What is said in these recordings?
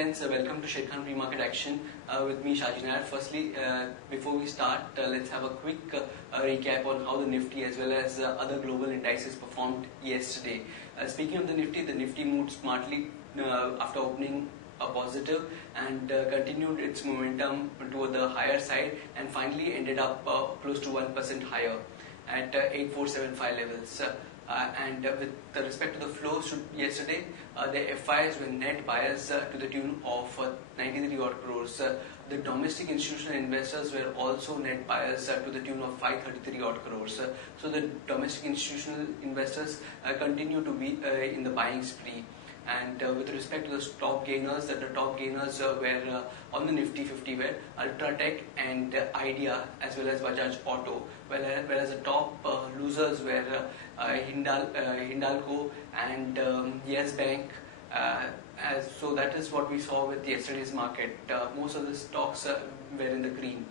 friends, welcome to Sharekhan Pre-Market Action with me Sharekhan. Firstly, before we start, let's have a quick recap on how the Nifty as well as other global indices performed yesterday. Speaking of the Nifty moved smartly after opening a positive and continued its momentum toward the higher side and finally ended up close to 1% higher at 8475 levels. With respect to the flows yesterday, the FIs were net buyers to the tune of 93 odd crores. The domestic institutional investors were also net buyers to the tune of 533 odd crores. So the domestic institutional investors continue to be in the buying spree. And with respect to the top gainers, the top gainers were on the Nifty 50 were Ultratech and Idea as well as Bajaj Auto, whereas the top losers were Hindalco and Yes Bank. So that is what we saw with yesterday's market. Most of the stocks were in the green.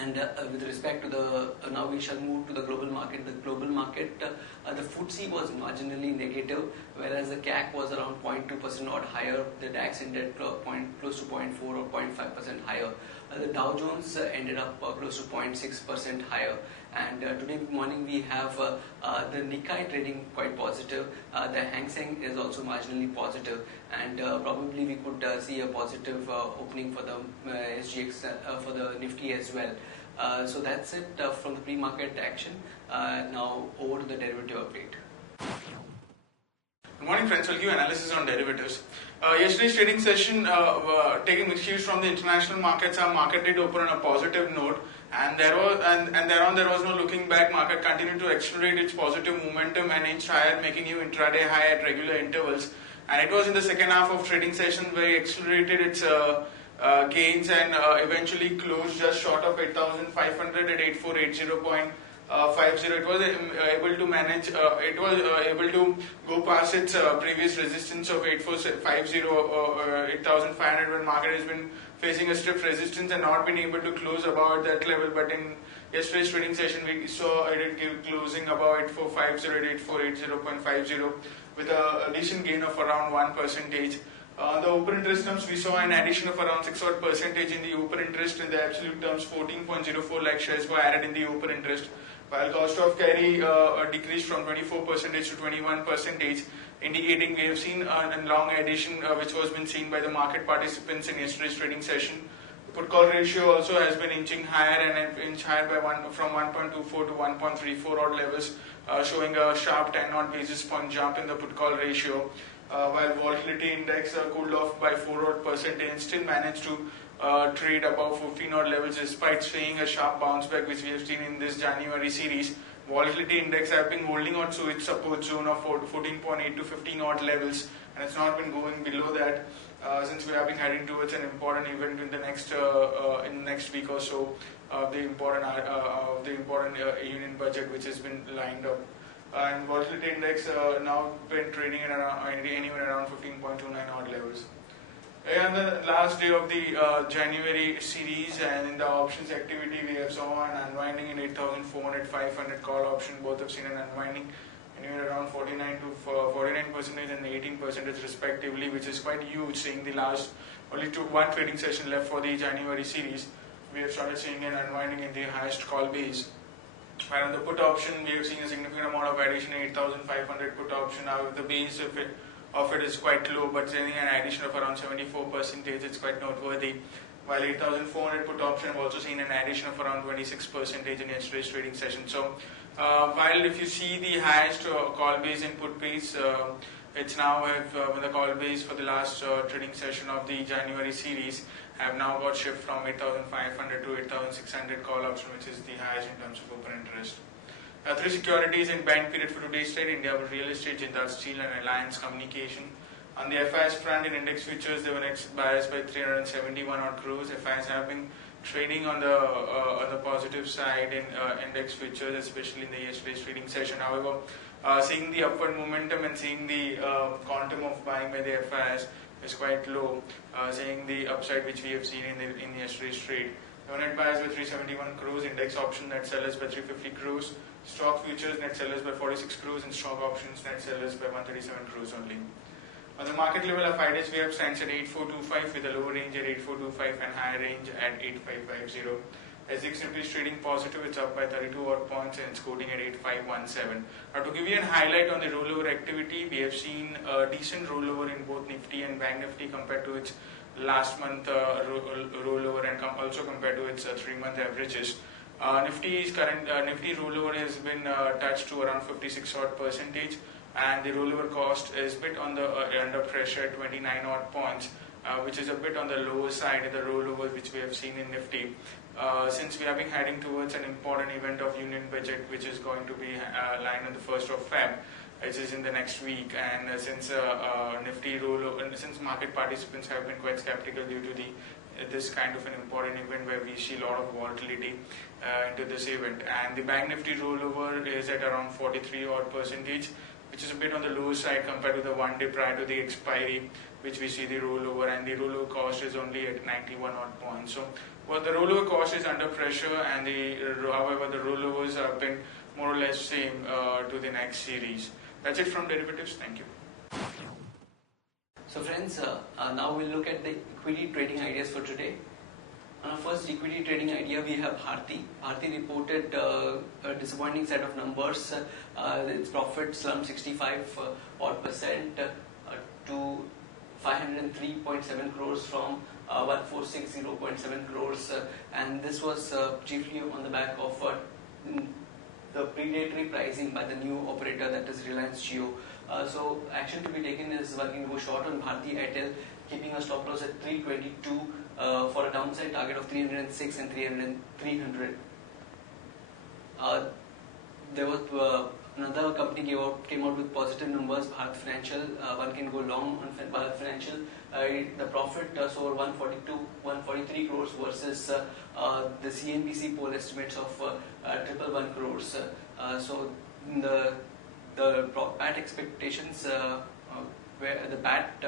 And with respect to now we shall move to the global market. The global market, the FTSE was marginally negative, whereas the CAC was around 0.2% odd higher. The DAX ended close to 0.4 or 0.5% higher. The Dow Jones ended up close to 0.6% higher. And today morning we have the Nikkei trading quite positive. The Hang Seng is also marginally positive, and probably we could see a positive opening for the SGX for the Nifty as well. So that's it from the pre-market action. Now over to the derivative update. Good morning, friends. I'll give analysis on derivatives. Yesterday's trading session, taking mixed cues from the international markets, our market did open on a positive note, and thereon there was no looking back. Market continued to accelerate its positive momentum and inched higher, making new intraday high at regular intervals. And it was in the second half of trading session where it accelerated its gains and eventually closed just short of 8,500 at 8480.50. It was able to manage. It was able to go past its previous resistance of 8450 8,500 when market has been facing a stiff resistance and not been able to close about that level. But in yesterday's trading session, we saw it closing about 8450 8480.50 with a decent gain of around 1%. The open interest terms, we saw an addition of around 6% in the open interest. In the absolute terms, 14.04 lakh shares were added in the open interest, while cost of carry decreased from 24% to 21%, indicating we have seen a long addition which was been seen by the market participants in yesterday's trading session. The put call ratio also has been inching higher and inched higher by from 1.24 to 1.34 odd levels, showing a sharp 10 odd basis point jump in the put call ratio. While volatility index cooled off by 4 odd percent and still managed to trade above 15 odd levels despite seeing a sharp bounce back which we have seen in this January series. Volatility index have been holding on to its support zone of 14.8 to 15 odd levels, and it's not been going below that since we have been heading towards an important event in the next week or so, the important union budget which has been lined up. And volatility index now been trading at anywhere around 15.29 odd levels. And the last day of the January series, and in the options activity we have saw an unwinding in 8,400, 500 call option. Both have seen an unwinding anywhere around 49% and 18% respectively, which is quite huge, seeing the last only one trading session left for the January series. We have started seeing an unwinding in the highest call base. While on the put option, we have seen a significant amount of addition, 8,500 put option. Now the base of it is quite low, but seeing an addition of around 74%, it's quite noteworthy. While 8,400 put option, I've also seen an addition of around 26% in yesterday's trading session. So while if you see the highest call base and put base, it's now the call base for the last trading session of the January series have now got shift from 8,500 to 8,600 call option, which is the highest in terms of open interest. Three securities in buying period for today's trade: India Real Estate, Jindal Steel and Reliance Communication. On the FIs front, in index futures, they were net buyers by 371 odd crores. FIs have been trading on the positive side in index futures, especially in the yesterday's trading session. However, seeing the upward momentum and seeing the quantum of buying by the FIs is quite low, seeing the upside which we have seen in yesterday's trade. Net buyers by 371 crores, index option net sellers by 350 crores, stock futures net sellers by 46 crores, and stock options net sellers by 137 crores only. The market level of 5 days we have stands at 8425 with a lower range at 8425 and higher range at 8550. SGX Nifty is trading positive, it's up by 32 odd points and it's quoting at 8517. Now to give you a highlight on the rollover activity, we have seen a decent rollover in both Nifty and Bank Nifty compared to its last month rollover and also compared to its 3-month averages. Nifty's current Nifty rollover has been touched to around 56 odd percentage, and the rollover cost is a bit on the under pressure at 29 odd points, which is a bit on the lower side of the rollover which we have seen in Nifty. Since we have been heading towards an important event of Union Budget, which is going to be lying on the 1st of Feb, which is in the next week, and since Nifty rollover, since market participants have been quite skeptical due to this kind of an important event where we see a lot of volatility into this event, and the Bank Nifty rollover is at around 43 odd percentage, which is a bit on the lower side compared to the 1 day prior to the expiry, which we see the rollover, and the rollover cost is only at 91 odd points. So, well, the rollover cost is under pressure, and however the rollovers have been more or less same to the next series. That's it from derivatives. Thank you. So friends, now we'll look at the equity trading ideas for today. On our first equity trading idea, we have Bharti. Bharti reported a disappointing set of numbers. Its profit slumped 65 odd percent to 503.7 crores from 1460.7 crores, and this was chiefly on the back of the predatory pricing by the new operator, that is Reliance Jio. So action to be taken is one can go short on Bharti Airtel, keeping a stop loss at 322 for a downside target of 306 and 300. There was another company came out with positive numbers, Bharat Financial. One can go long on Bharat Financial. The profit soared 143 crores versus the CNBC poll estimates of 111 crores. So the PAT expectations, where the PAT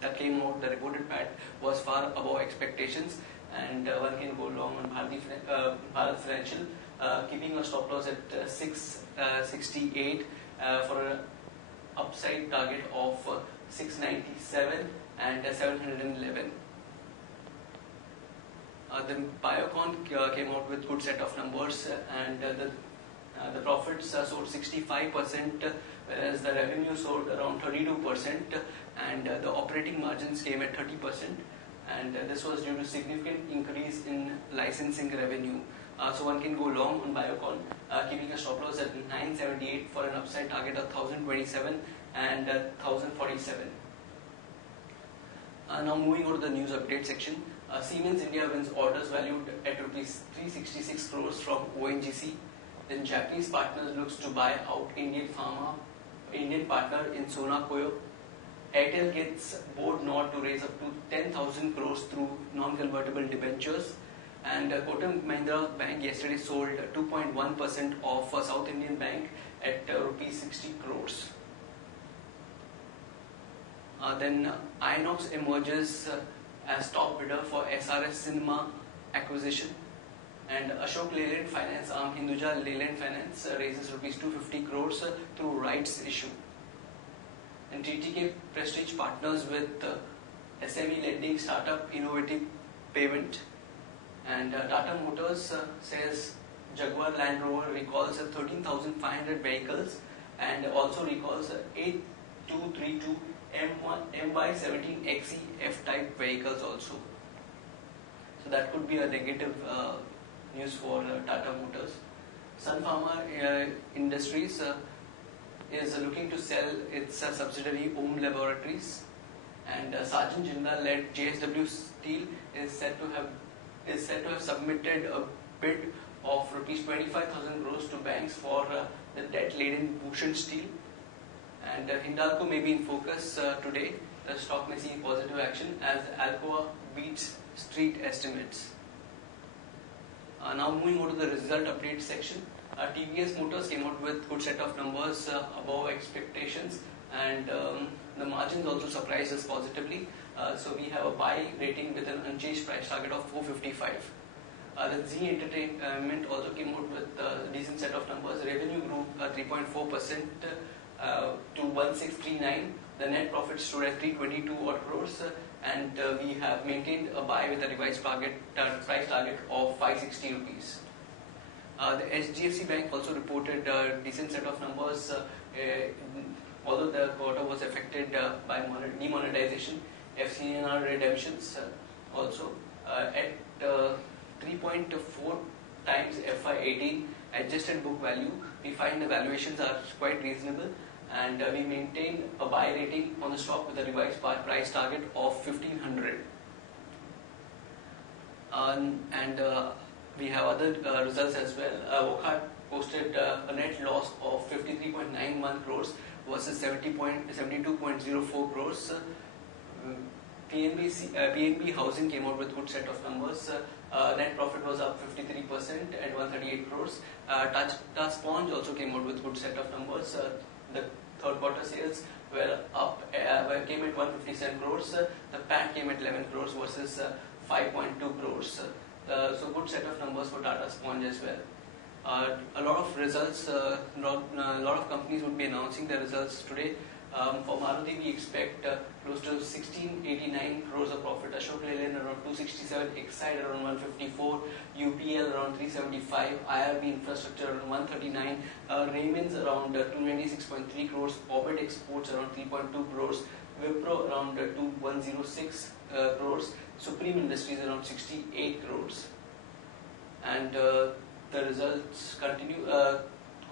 that came out, the reported PAT was far above expectations, and one can go long on Bharat Financial, keeping a stop loss at 668 for an upside target of 697 and 711. The Biocon came out with good set of numbers, and the profits soared 65%, whereas the revenue soared around 32%, and the operating margins came at 30%, and this was due to significant increase in licensing revenue. So one can go long on Biocon, keeping a stop loss at 978 for an upside target of 1027 and 1047. Now moving on to the news update section. Siemens India wins orders valued at rupees 366 crores from ONGC. Then Japanese partners looks to buy out Indian partner in Sona Koyo. Airtel gets board nod to raise up to 10,000 crores through non-convertible debentures. And Kotak Mahindra Bank yesterday sold 2.1% of South Indian Bank at rupees 60 crores. Then Inox emerges as top bidder for SRS Cinema acquisition, and Ashok Leyland Finance arm Hinduja Leyland Finance raises rupees 250 crores through rights issue. And TTK Prestige partners with SME lending startup Innovative Payment, and Tata Motors says Jaguar Land Rover recalls 13,500 vehicles and also recalls 8232 MY17XE F-type vehicles also. So that could be a negative news for Tata Motors. Sun Pharma Industries is looking to sell its subsidiary Om Laboratories, and Sargent Jindal-led JSW Steel is said to have submitted a bid of rupees 25,000 crores to banks for the debt-laden Bhushan Steel. And Hindalco may be in focus today. The stock may see positive action as Alcoa beats street estimates. Now moving on to the result update section. TVS Motors came out with good set of numbers above expectations, and the margins also surprised us positively. So we have a buy rating with an unchanged price target of 455. The Z Entertainment also came out with a decent set of numbers. Revenue grew 3.4% to 1639, The net profit stood at 322 odd crores, and we have maintained a buy with a revised price target of 560 rupees. The HDFC Bank also reported a decent set of numbers, although the quarter was affected by demonetization, FCNR redemptions also at 3.4 times FY18 adjusted book value. We find the valuations are quite reasonable, and we maintain a buy rating on the stock with a revised price target of 1500. We have other results as well. Wockhardt posted a net loss of 53.91 crores versus 72.04 crores. PNB Housing came out with good set of numbers. Net profit was up 53% at 138 crores. Tata Sponge also came out with good set of numbers. The third quarter sales were up, came at 157 crores. The PAT came at 11 crores versus 5.2 crores. So good set of numbers for Tata Sponge as well. A lot of results, a lot of companies would be announcing their results today. For Maruti, we expect close to 1689 crores of profit. Ashok Leyland around 267, Excite around 154, UPL around 375, IRB Infrastructure around 139, Raymond's around 296.3 crores, Orbit Exports around 3.2 crores, Wipro around 2106 crores, Supreme Industries around 68 crores. And the results continue.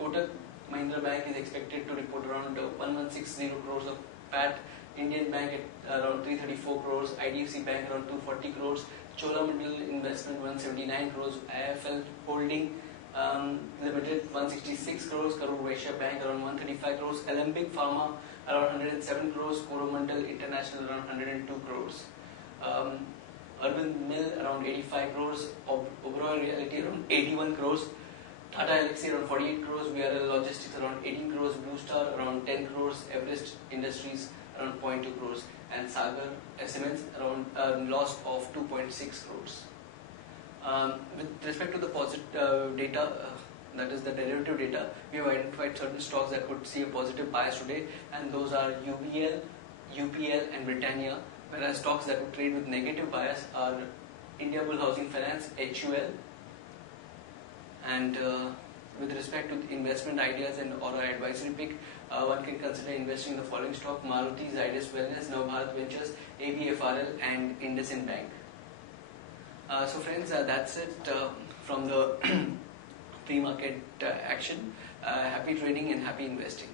Kotak Mahindra Bank is expected to report around 1160 crores of PAT, Indian Bank at around 334 crores, IDFC Bank around 240 crores, Cholamandalam Investment 179 crores, IIFL Holding Limited 166 crores, Karur Vysya Bank around 135 crores, Alembic Pharma around 107 crores, Coromandel International around 102 crores, Urban Mill around 85 crores, Oberoi Realty around 81 crores, Tata Elxsi around 48 crores, VRL Logistics around 18 crores, Blue Star around 10 crores, Everest Industries around 0.2 crores, and Sagar Cements around a loss of 2.6 crores. With respect to the positive data, that is the derivative data, we have identified certain stocks that could see a positive bias today, and those are UBL, UPL, and Britannia, whereas stocks that would trade with negative bias are India Bull Housing Finance, HUL, and with respect to investment ideas and or advisory pick, one can consider investing in the following stock: Maruti, Zydus Wellness, Now Bharat Ventures, ABFRL, and IndusInd Bank. So friends, that's it from the pre-market action. Happy trading and happy investing.